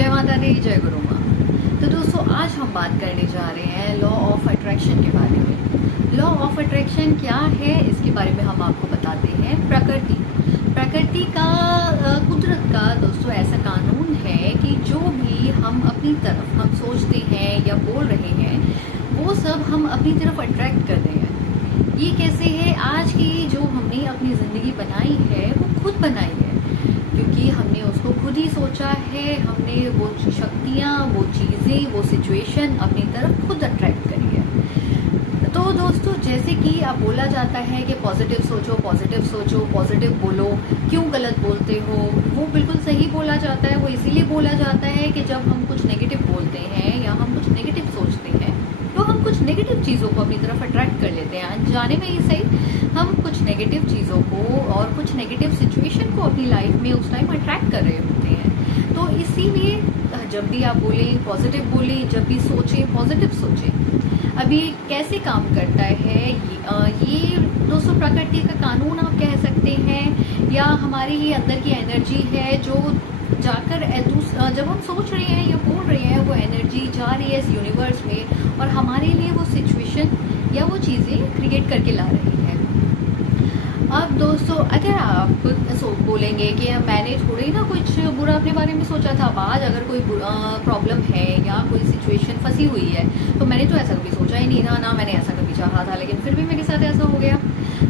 जय माता दी, जय गुरु माँ। तो दोस्तों, आज हम बात करने जा रहे हैं लॉ ऑफ अट्रैक्शन के बारे में। लॉ ऑफ अट्रैक्शन क्या है, इसके बारे में हम आपको बताते हैं। प्रकृति का कुदरत का दोस्तों ऐसा कानून है कि जो भी हम अपनी तरफ हम सोचते हैं या बोल रहे हैं, वो सब हम अपनी तरफ अट्रैक्ट कर रहे हैं। ये कैसे है? आज की जो हमने अपनी ज़िंदगी बनाई है वो खुद बनाई है, क्योंकि हमने उसको खुद ही सोचा है। हमने वो शक्तियाँ, वो चीज़ें, वो सिचुएशन अपनी तरफ खुद अट्रैक्ट करी है। तो दोस्तों, जैसे कि अब बोला जाता है कि पॉजिटिव सोचो, पॉजिटिव बोलो। क्यों गलत बोलते हो? वो बिल्कुल सही बोला जाता है। वो इसीलिए बोला जाता है कि जब हम कुछ नेगेटिव बोलते हैं या हम कुछ नेगेटिव सोचते हैं तो हम कुछ नेगेटिव चीज़ों को अपनी तरफ अट्रैक्ट कर लेते हैं। अनजाने में ही सही, हम कुछ नेगेटिव चीज़ों को और कुछ नेगेटिव सिचुएशन को अपनी लाइफ में उस टाइम अट्रैक्ट कर रहे होते हैं। तो इसीलिए जब भी आप बोलें पॉजिटिव बोलें, जब भी सोचें पॉजिटिव सोचें। अभी कैसे काम करता है ये दोस्तों, प्रकृति का कानून आप कह सकते हैं, या हमारी ही अंदर की एनर्जी है जो जाकर जब हम सोच रहे हैं या बोल रहे हैं, वो एनर्जी जा रही है इस यूनिवर्स में और हमारे लिए वो सिचुएशन या वो चीज़ें क्रिएट करके ला रही है। अब दोस्तों, अगर आप बोलेंगे कि मैंने थोड़ी ना कुछ बुरा अपने बारे में सोचा था, आज अगर कोई प्रॉब्लम है या कोई सिचुएशन फंसी हुई है तो मैंने तो ऐसा कभी सोचा ही नहीं था, ना मैंने ऐसा कभी चाहा था, लेकिन फिर भी मेरे साथ ऐसा हो गया।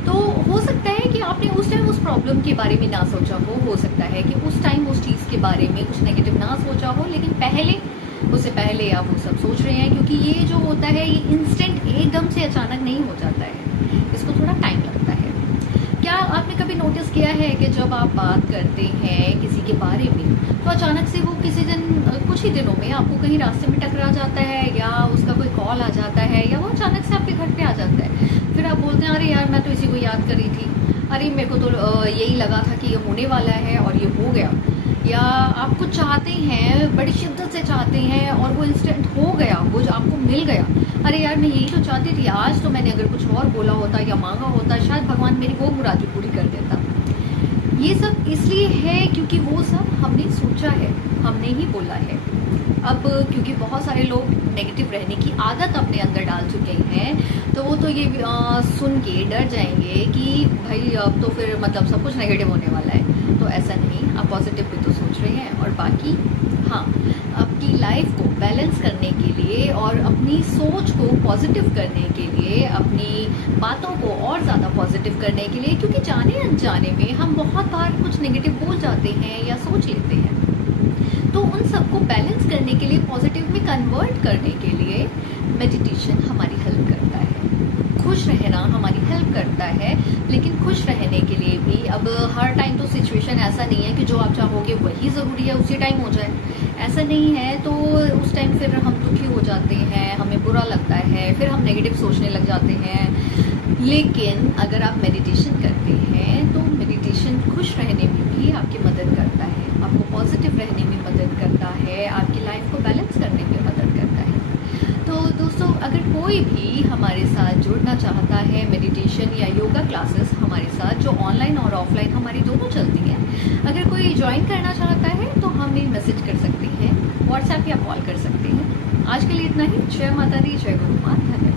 तो हो सकता है कि आपने उस टाइम उस प्रॉब्लम के बारे में ना सोचा हो सकता है कि उस टाइम उस चीज़ के बारे में कुछ नेगेटिव ना सोचा हो, लेकिन उससे पहले आप वो सब सोच रहे हैं, क्योंकि ये जो होता है ये इंस्टेंट एकदम से अचानक नहीं हो जाता है, इसको थोड़ा टाइम लगता है। क्या आपने कभी नोटिस किया है कि जब आप बात करते हैं किसी के बारे में तो अचानक से वो किसी दिन कुछ ही दिनों में आपको कहीं रास्ते में टकरा जाता है, या उसका कोई कॉल आ जाता है, या वो अचानक से आपके घर पे आ जाता है। फिर आप बोलते हैं, अरे यार मैं तो इसी को याद कर रही थी, अरे मेरे को तो यही लगा था कि ये होने वाला है और ये हो गया। या आप कुछ चाहते हैं, बड़ी शिद्दत से चाहते हैं और वो इंस्टेंट हो गया, वो जो आपको मिल गया। अरे यार मैं यही तो चाहती थी, आज तो मैंने अगर कुछ और बोला होता या मांगा होता, शायद भगवान मेरी वो मुराद पूरी कर देता। ये सब इसलिए है क्योंकि वो सब हमने सोचा है, हमने ही बोला है। अब क्योंकि बहुत सारे लोग नेगेटिव रहने की आदत अपने अंदर डाल चुके हैं, तो वो तो ये सुन के डर जाएंगे कि भाई अब तो फिर मतलब सब कुछ नेगेटिव होने वाला है। तो ऐसा नहीं, आप पॉजिटिव भी तो सोच रहे हैं। और बाकी हाँ, अपनी लाइफ को बैलेंस करने के लिए और अपनी सोच को पॉजिटिव करने के लिए, अपनी बातों को और ज़्यादा पॉजिटिव करने के लिए, क्योंकि जाने अनजाने में हम बहुत बार कुछ नेगेटिव बोल जाते हैं या सोच लेते हैं, तो उन सबको बैलेंस करने के लिए, पॉजिटिव में कन्वर्ट करने के लिए मेडिटेशन हमारी हेल्प करता है। खुश रहना हमारी हेल्प करता है, लेकिन खुश रहने के लिए भी अब हर टाइम तो सिचुएशन ऐसा नहीं है कि जो आप चाहोगे वही ज़रूरी है उसी टाइम हो जाए, ऐसा नहीं है। तो उस टाइम फिर हम दुखी हो जाते हैं, हमें बुरा लगता है, फिर हम नेगेटिव सोचने लग जाते हैं। लेकिन अगर आप मेडिटेशन करते हैं तो मेडिटेशन खुश रहने में भी आपकी मदद करता है, आपको पॉजिटिव रहने में मदद करता है, आपकी लाइफ को बैलेंस करने में मदद करता है। तो दोस्तों, अगर कोई भी हमारे साथ जुड़ना चाहता है, मेडिटेशन या योगा क्लासेस हमारे साथ जो ऑनलाइन और ऑफलाइन हमारी दोनों चलती हैं, अगर कोई ज्वाइन करना चाहता है तो हमें मैसेज कर सकते हैं, व्हाट्सएप या कॉल कर सकते हैं। आज के लिए इतना ही। जय माता दी, जय गुरु माँ। धन्यवाद।